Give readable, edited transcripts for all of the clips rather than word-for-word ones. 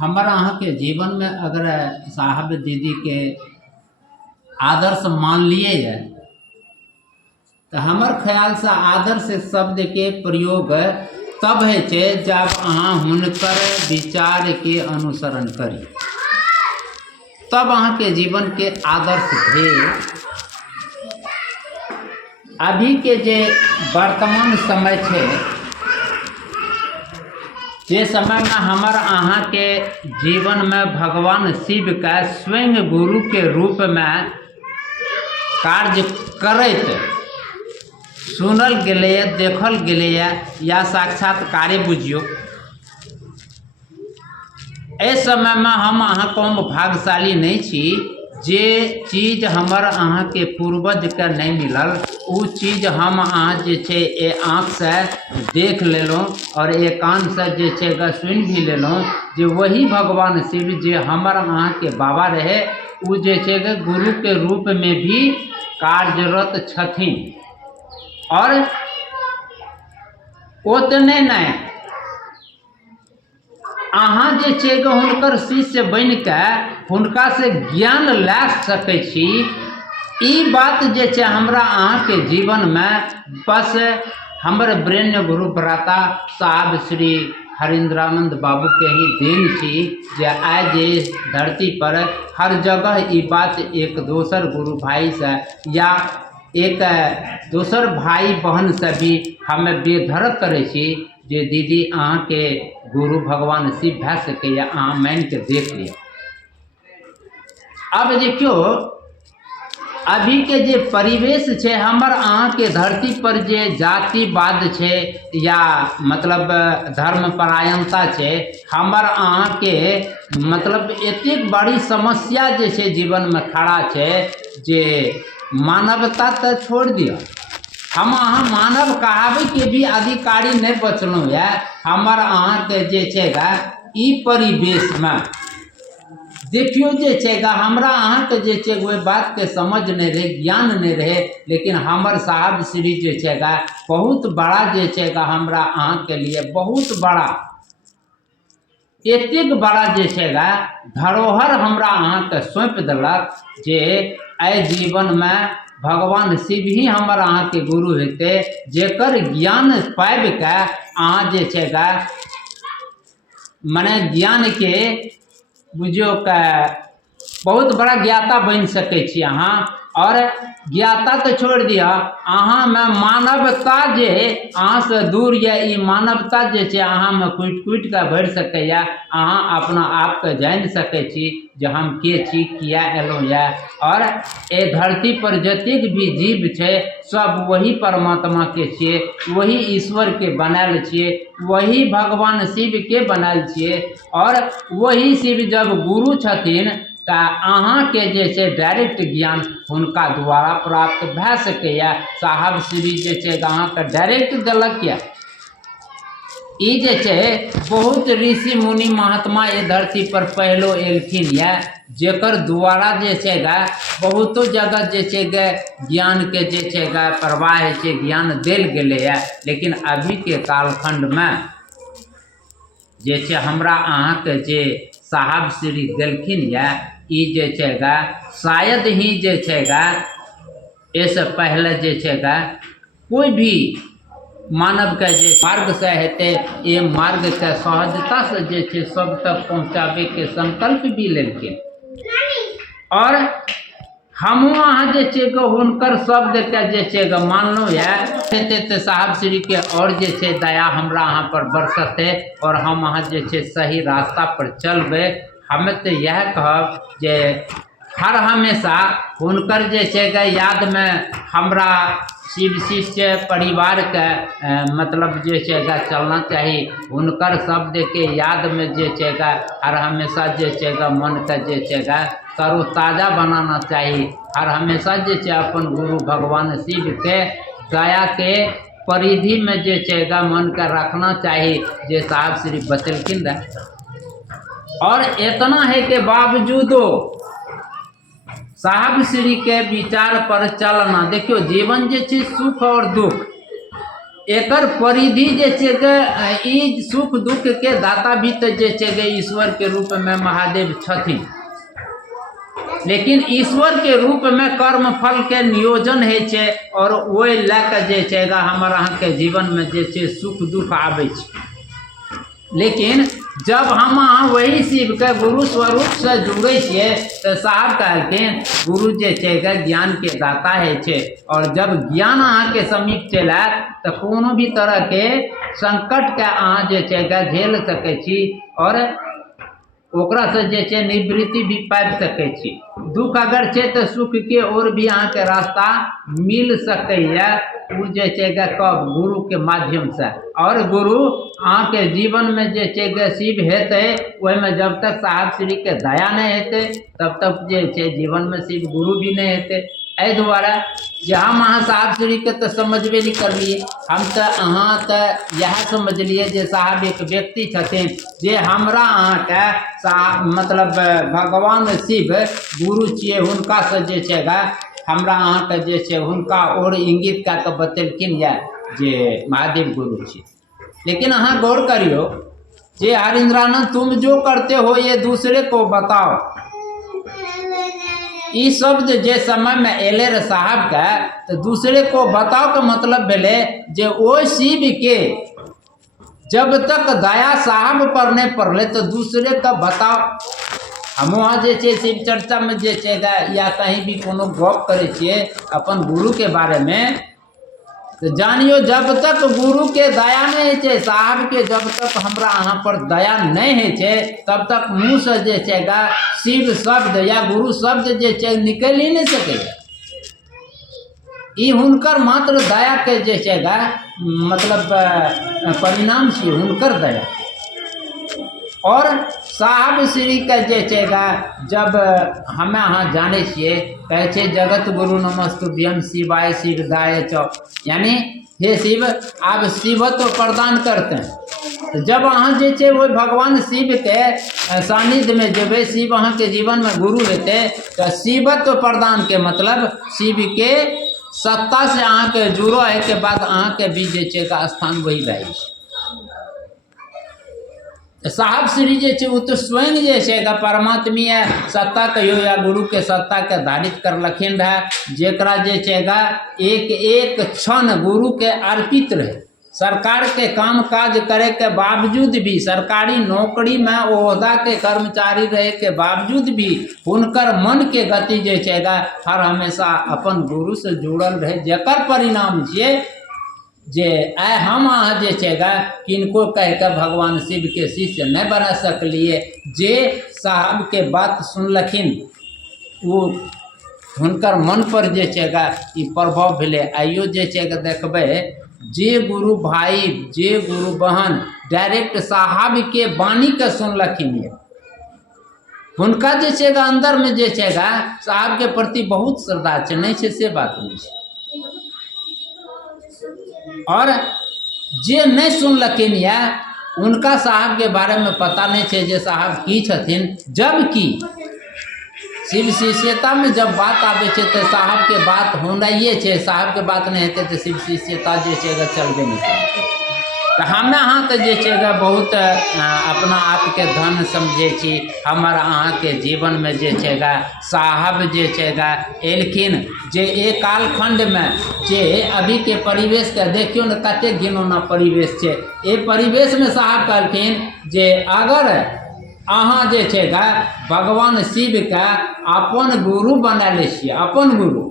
हमारा अहाँ के जीवन में अगर साहब दीदी के आदर्श मान लिए जाए तो हमार ख्याल से आदर्श शब्द के प्रयोग तब है जब अहाँ हुनकर विचार के अनुसरण करी, तब अहाँ के जीवन के आदर्श भेल। अभी के जे वर्तमान समय है, जे समय में हमार अहाँ के जीवन में भगवान शिव का स्वयं गुरु के रूप में कार्य करत सुनल गेले, देखल गेले या साक्षात्कार बुझियो। इस समय में हम अहाँ कम भाग्यशाली नहीं छी जे चीज हमर अहाँ के पूर्वज के नहीं मिलल, वो चीज हम अहाँ जे छे ए आँख से देख लेलों और ए कान से जे छे सुन भी लेलों जे वही भगवान शिव जे हमर अहाँ के बाबा रहे, वो जे छे गुरु के रूप में भी कार्यरत छथिन। और ओतने नहीं, अहाँ जे छे हुनकर शिष्य बन के हुनका से ज्ञान ला सकै छी। ई बात जे छे हमरा अहाँ के जीवन में बस हमर ब्रेन गुरु भ्राता साहब श्री हरिंद्रानंद बाबू के ही देन छी जे आज इस धरती पर हर जगह ई बात एक दोसर गुरु भाई से या एक दोसर भाई बहन से भी हमें बेधड़क करे छी जे दीदी अहाँ के गुरु भगवान शिव भै सके या अहाँ मान के देख लिया। अब देखियो अभी के जे परिवेश छे हमर अहाँ के धरती पर जे जातिवाद छे या मतलब धर्म परायणता छे, हमर अहाँ के मतलब एक बड़ी समस्या जे छे जीवन में खड़ा छे जे मानवता तो छोड़ दिया, हम अहाँ मानव कहावे के भी अधिकारी नहीं बचलों है। हमर अहाँ के जे छेगा ई परिवेश में देखियो जे छेगा हमरा अहाँ के जे छे वो बात के समझ नहीं रहे, ज्ञान नहीं रहे, लेकिन हमर साहब श्री जे छेगा बहुत बड़ा जे छेगा हमरा अहाँ के लिए बहुत बड़ा एतेक बड़ा जे छेगा धरोहर हमरा अहाँ के सौंप देलक जे आइ जीवन में भगवान शिव ही हमर अहाँ के गुरु हेते, जेकर ज्ञान पाबि के अहाँ जे छेगा मने ज्ञान के बुझियो के बहुत बड़ा ज्ञाता बन सके छी अहाँ। और ज्ञाता तो छोड़ दिया, अहाँ में मानवता जे अहाँ से दूर या ई मानवता जे छे अहाँ में कुट कुट के भर सके या अहाँ अपना आप के जान सके छी जे हम के छी, किया एलों या। और ए धरती पर जतेक भी जीव छे सब वही परमात्मा के छिए, वही ईश्वर के बनाल छिए, वही भगवान शिव के बनाल छिए। और वही शिव जब गुरु छथिन ता अहाँ के जे छे डायरेक्ट ज्ञान हुनका द्वारा प्राप्त भै सकैया। साहब श्री जे छे अहाँ के डायरेक्ट देलक या। ई जे छे बहुत ऋषि मुनि महात्मा ये धरती पर पहलो एलखिन या, जेकर द्वारा जे छे बहुतो जगह जे छे ज्ञान के जे छे प्रवाह छे ज्ञान देल गेले है। लेकिन अभी के कालखंड में जे छे हमरा अहाँ के जे साहब श्री देलखिन या, ई जे छे शायद ही जे छे इससे पहले जे छे कोई भी मानव के जे मार्ग से हेते ये मार्ग के सहजता से जे छे सब तक पहुँचावे के संकल्प भी लेलखिन। और हमू अहाँ जे छे हुनकर शब्द के जे छे मानलो है साहब श्री के और जे छे दया हमरा अहाँ पर बरसते और हम अहाँ जे छे सही रास्ता पर चलबे। हमें तो यह कहब जे हर हमेशा हुनकर जे छे याद में हमरा शिव शिष्य परिवार के मतलब जे छे चलना चाहिए। हुनकर शब्द के याद में जे छे हर हमेशा जे छे मन के जे छे तरोताज़ा बनाना चाहिए। हर हमेशा जे छे अपन गुरु भगवान शिव के दया के परिधि में जे छे मन के रखना चाहिए, जे साहब श्री बचलखिन रहे। और इतना है के बावजूदो साहब श्री के विचार पर चलना, देखियो जीवन जे छे सुख और दुख एकर परिधि जे छै गे ई सुख दुख के दाता भी तो जे छै गे ईश्वर के रूप में महादेव छथिन, लेकिन ईश्वर के रूप में कर्म फल के नियोजन है छै और ओहि लए जे छै गे हमर अहाँके जीवन में जे छै सुख दुख आबै छै। लेकिन जब हम अहाँ वही शिव के गुरु स्वरूप से जुड़े छिए तो साहब कहलखिन गुरु जे छै गे ज्ञान के दाता है छै, और जब ज्ञान अहाँ के समीप चल आयत तो कोनो भी तरह के संकट के अहाँ जे छै गे झेल सकै छी और ओकरा से जे छै निवृत्ति भी पाबि सकै छी। दुख अगर छै तो सुख के ओर भी अहाँ के रास्ता मिल सकैया, उ जे छै गे कब गुरु के माध्यम से। और गुरु अहाँ के जीवन में जे छै गे शिव हेतै, ओहि में जब तक साहब श्री के दया नहीं हेतै तब तक जे छै जीवन में शिव गुरु भी नहीं हेतै। एहि दुआरे जे हम अहाँ साहब श्री के तो समझबे नहीं करलिए, हम तो अहाँ तो यह समझलिए जे साहब एक व्यक्ति छथिन जे हमरा अहाँ के मतलब भगवान शिव गुरु छिए, हुनका से जे छै गे हमरा अहाँ के जे छै हुनका और इंगित कऽ के बतेलखिन या जे महादेव गुरु छी। लेकिन अहाँ गौर करियो जे हरिंद्रानंद तुम जो करते हो ये दूसरे को बताओ, ई शब्द जे समय में एले रे साहब के तो दूसरे को बताओ के मतलब भेले जे ओ शिव के जब तक दया साहब पर नहीं पड़ले तो दूसरे का बताओ। हम वहाँ जे छै शिव चर्चा में जे छै या कहीं भी कोनो गप करे छिए अपन गुरु के बारे में, तो जानियो जब तक गुरु के दया नहीं है साहब के जब तक हमरा अहाँ पर दया नहीं है तब तक मुँह से जे छै गा शिव शब्द या गुरु शब्द जे छै निकल ही नहीं सके। ई हुनकर मात्र दया के जे छै गा मतलब परिणाम छी, हुनकर दया। और साहब श्री के जे छै गा जब हमें अहाँ जाने छिए कहे छे जगत गुरु नमस्तुभ्यम शिवाय शिवदाय च, यानी हे शिव आप शिवत्व प्रदान करते हैं। तो जब अहाँ जे छै वो भगवान शिव के सानिध्य में जेबे, शिव अहाँ के जीवन में गुरु हेते तो शिवत्व प्रदान के मतलब शिव के सत्ता से अहाँ के जुड़ो है के बाद अहाँ के भी जे छै का स्थान वही रहे छै। साहब श्री जे छै वो तो स्वयं जे छै परमात्मीय सत्ता कहियो या गुरु के सत्ता के धारित करलखिन रहे, जेकरा जे छै एक एक क्षण गुरु के अर्पित रहे। सरकार के काम काज करे के बावजूद भी, सरकारी नौकरी में ओहदा के कर्मचारी रहे के बावजूद भी हुनकर मन के गति जे छै हर हमेशा अपन गुरु से जुड़ल रहे, जेकर परिणाम छिए जे आइ हम अहाँ जे छै किनको कह के भगवान शिव के शिष्य नहीं बना सकलिए। जे साहब के बात सुनलखिन वो हुनकर मन पर जे छै ई प्रभाव भेले। आइयो जे छै देखबे जे गुरु भाई जे गुरु बहन डायरेक्ट साहब के वाणी के सुनलखिन ये, हुनका जे छै अंदर में जे छै साहब के प्रति बहुत श्रद्धा छै, नहीं छै से बात नहीं छै। और जे नहीं सुनलखिन या उनका साहब के बारे में पता नहीं है जे साहब की छथिन। जबकि शिव शिष्यता में जब बात आवे छे तो साहब के बात होनाइए छे, साहब के बात नहीं हेते तो शिव शिष्यता जे छे चलबे नहीं करे। तो हमें अहाँ तो जे छे बहुत अपना आप के धन समझे छी। हमर अहाँ के जीवन में जे छे साहब जे छे एलखिन जे एक कालखंड में जे अभी के परिवेश के देखियो न कते घिनौना परिवेश छे। ए परिवेश में साहब कहलखिन जे अगर अहाँ जे छे भगवान शिव का अपन गुरु बना ले छिए, अपन गुरु,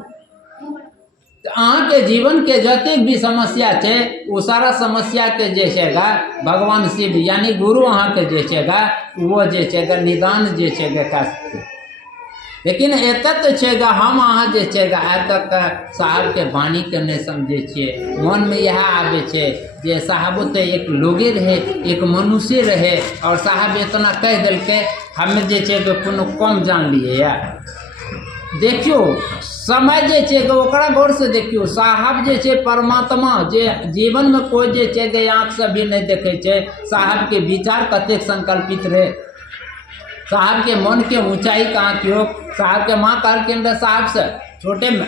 तो अहाँ के जीवन के जतेक भी समस्या छे वो सारा समस्या के जे छे भगवान शिव यानी गुरु अहाँ के जे छे वो जे छे निदान जे छे कर सकते। लेकिन एत तो छे हम अहाँ जे छे आज तक साहब के वाणी के नहीं समझे छिए। मन में यह आवे छे जे साहब तो एक लोगे रहे, एक मनुष्य रहे, और साहब इतना कह दिल के हमें जे छे कोनो कम जान लिए या। देखियो समय जे छे ओकरा गौर से देखियो, साहब जे छे परमात्मा जे जीवन में कोई जे छे आँख से भी नहीं देखे छे। साहब के विचार कतेक संकल्पित रहे, साहब के मन के ऊंचाई कहाँ क्यों। साहब के माँ कहलखिन साहब से छोटे में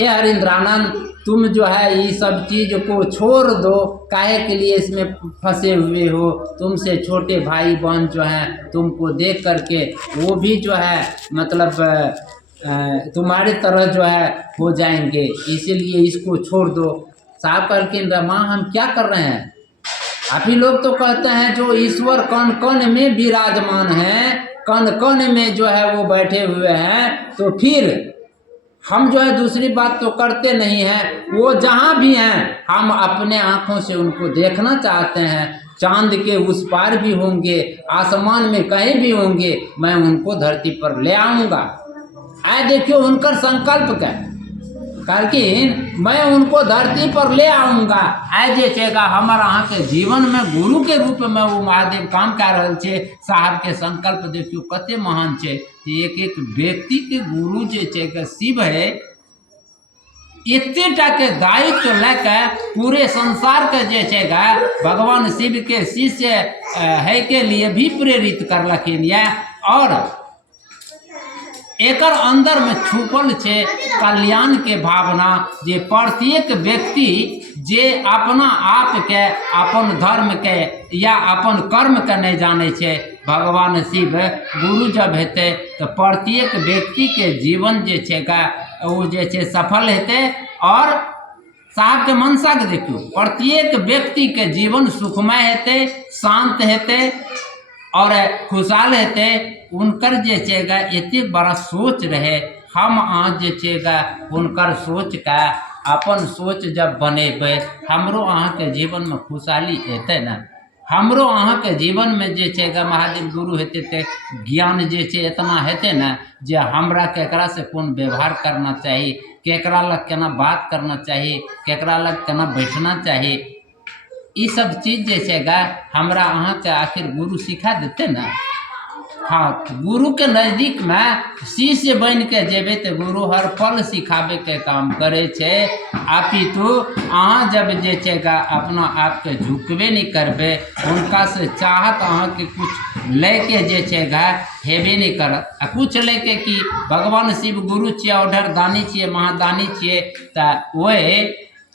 ए हरिंद्रानंद, तुम जो है ये सब चीज को छोड़ दो, काहे के लिए इसमें फंसे हुए हो। तुमसे छोटे भाई बहन जो हैं तुमको देख करके वो भी जो है मतलब तुम्हारी तरह जो है हो जाएंगे, इसीलिए इसको छोड़ दो। साहब कहलखिन माँ हम क्या कर रहे हैं। आप ही लोग तो कहते हैं जो ईश्वर कण कण में विराजमान है, कण कण में जो है वो बैठे हुए हैं, तो फिर हम जो है दूसरी बात तो करते नहीं हैं। वो जहाँ भी हैं हम अपने आँखों से उनको देखना चाहते हैं। चांद के उस पार भी होंगे, आसमान में कहीं भी होंगे, मैं उनको धरती पर ले आऊँगा। आए देखियो उनका संकल्प क्या, लेकिन मैं उनको धरती पर ले आऊँगा। आए जैसेगा हमारा अहाँ के जीवन में गुरु के रूप में वो महादेव काम कर रहे छे। साहब के संकल्प देखियो कते महान छे। एक एक व्यक्ति के गुरु जे शिव है, इतने के दायित्व लेकर पूरे संसार के जे भगवान शिव के शिष्य है के लिए भी प्रेरित करलखिन है। और एकर अंदर में छुपल छे कल्याण के भावना, जे प्रत्येक व्यक्ति जे अपना आप के अपन धर्म के या अपन कर्म के नहीं जाने छे, भगवान शिव गुरु जब हेते तो प्रत्येक व्यक्ति के जीवन जे छे वो जे छे सफल हेते। और साहब के मनसा के देखियो प्रत्येक व्यक्ति के जीवन सुखमय हेते, शांत हेते और खुशहाल हेते। उनकर जे छेगा इतने बड़ा सोच रहे, हम आज जे छेगा उनकर सोच का अपन सोच जब बनेबे, हमरो अहाँ के जीवन में खुशहाली हेते ना। हमरो अहाँ के जीवन में जे छेगा महादेव गुरु हेते ते ज्ञान जे छे इतना हेते ना, जे हमरा केकरा से कौन व्यवहार करना चाहिए, केकरा लग केना बात करना चाहिए, केकरा लग केना बैठना चाहिए, ये सब चीज जे छेगा हमरा अहाँ के आखिर गुरु सिखा देते ना। हाँ, गुरु के नजदीक में शिष्य बन के जेबे तो गुरु हर पल सिखाबे के काम करे छे। अपितु अहाँ जब जे छेगा अपना आप के झुकबे नहीं करबे, उनका से चाहत अहाँ के कुछ लेके जे छेगा हेबे नहीं करत। कुछ लेके कि भगवान शिव गुरु छिए, ऑर्डर दानी छिए, महादानी छिए, तो वही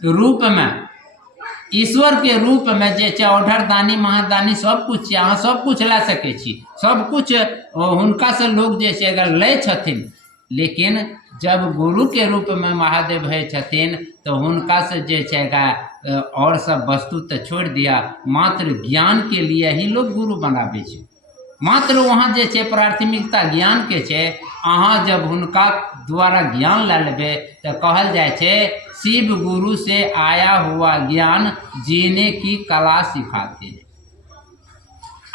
रूप में ईश्वर के रूप में जे ऑर्डर दानी महादानी सब कुछ छै, अहाँ सब कुछ ला सके छी, सब कुछ हुनका से लोग जे छै अगर ले छथिन। लेकिन जब गुरु के रूप में महादेव है छथिन तो हुनका से जे छै और सब वस्तु तो छोड़ दिया, मात्र ज्ञान के लिए ही लोग गुरु बनाबे छै। मात्र वहाँ जे छै प्राथमिकता ज्ञान के छै। अहाँ जब हुनका द्वारा ज्ञान ला लेबे तो कहल जाए छे शिव गुरु से आया हुआ ज्ञान जीने की कला सिखाते हैं।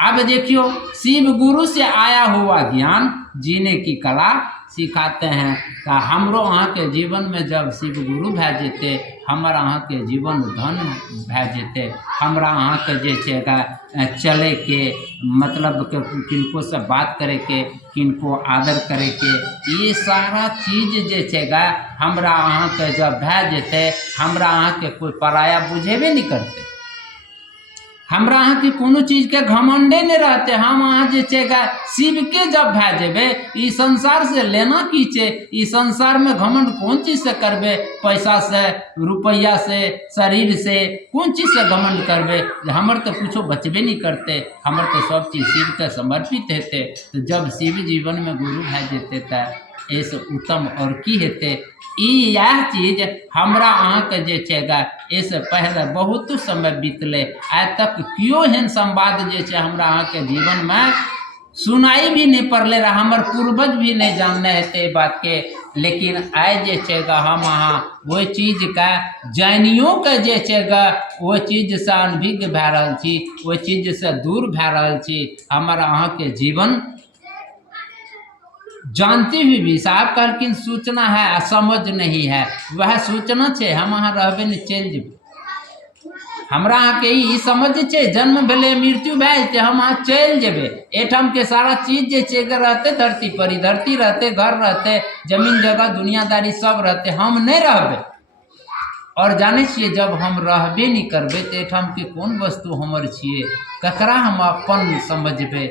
अब देखियो शिव गुरु से आया हुआ ज्ञान जीने की कला सिखाते हैं। तो हमरो अहाँ के जीवन में जब शिव गुरु भै जेते, हमारा अहाँ के जीवन धन भै जेते, हमरा अहाँ के जे छै चले के मतलब के किनको से बात करे के, किनको आदर करे के, ये सारा चीज जे छै हमरा अहाँ के जब भै जेते, हमरा अहाँ के कोई पराया बुझेबे नहीं करते, हमरा अहाँ के कोनो चीज के घमंडे नहीं रहते। हम अहाँ जे छै शिव के जब भै जेबे, ई संसार से लेना की छै, ई संसार में घमंड कौन चीज से करबे, पैसा से, रुपया से, शरीर से, कौन चीज से घमंड करबे। हमर तो कुछो बचबे नहीं करते, हमर तो सब चीज शिव के समर्पित हेते। तो जब शिव जीवन में गुरु भै जेते त ऐसे उत्तम और की हेते। यह चीज हमरा अहाँ के जे छै इससे पहले बहुत समय बीतले, आज तक क्यों एहन संवाद जे छै हमरा अहाँ के जीवन में सुनाई भी नहीं पड़ले रहा, हमर पूर्वज भी नहीं जानने हेते बात के। लेकिन आज जे छै हम अहाँ वो चीज का जानियो के जे छै वो चीज से अनभिज्ञ भै रहल छी, वो चीज से दूर भै रहल छी। हमर अहाँ के जीवन जानते हुए भी साहब कहलखिन सूचना है समझ नहीं है, वह सूचना छे हम अहाँ रहबे नहीं चल जेबे। हमरा अहाँ के ई समझ छे जन्म भेले मृत्यु भै जेते, हम अहाँ चल जेबे। एठम के सारा चीज जे छे रहते धरती पर, धरती रहते, घर रहते, जमीन जगह दुनियादारी सब रहते, हम नहीं रहबे। और जाने छिए जब हम रहबे नहीं करबे तो एठम के कौन वस्तु हमर छिए, ककरा हम अपन समझबे।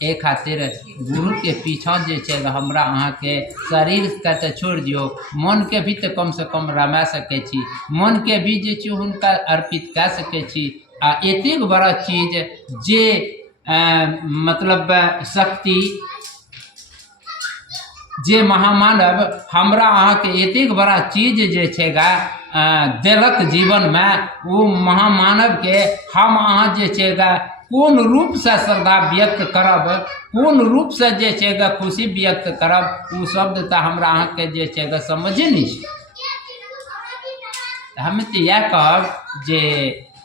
ए खातिर गुरु के पीछा जे छै हमरा अहाँ के शरीर के तो छोड़ दियो, मन के भी तो कम से कम रमा सके छी, मन के भी जे छै हुनका अर्पित कर सके छी। आ एतेक बड़ा चीज जे मतलब शक्ति जे महामानव हमरा अहाँ के एतेक बड़ा चीज जे छै गा देलक जीवन में, वो महामानव के हम अहाँ जे छै गा कोन रूप से श्रद्धा व्यक्त करब, कोन रूप से जे छै गा खुशी व्यक्त करब, वो शब्द तो हमरा अहाँ के जे छै गा समझे नहीं छै। हम तो यह कहब जे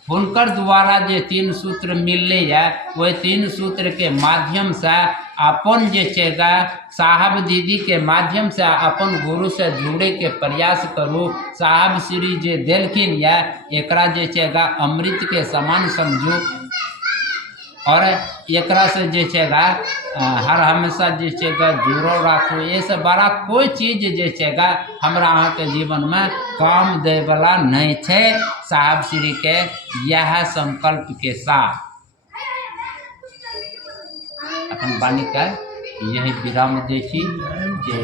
हुनकर द्वारा जे 3 सूत्र मिलले है, वह 3 सूत्र के माध्यम से अपन जे छै गा साहब दीदी के माध्यम से अपन गुरु से जुड़े के प्रयास करू। साहब श्री जे देलखिन या एकरा जे छै गा अमृत के समान समझू, और एकरा से जे छै गा हर हमेशा जे छै गा जुड़ो राखू। ये से बड़ा कोई चीज जे छै गा हमरा अहाँ के जीवन में काम दे वाला नहीं छै। साहब श्री के यह संकल्प के साथ अपन वाणी का यही विराम दै छी जे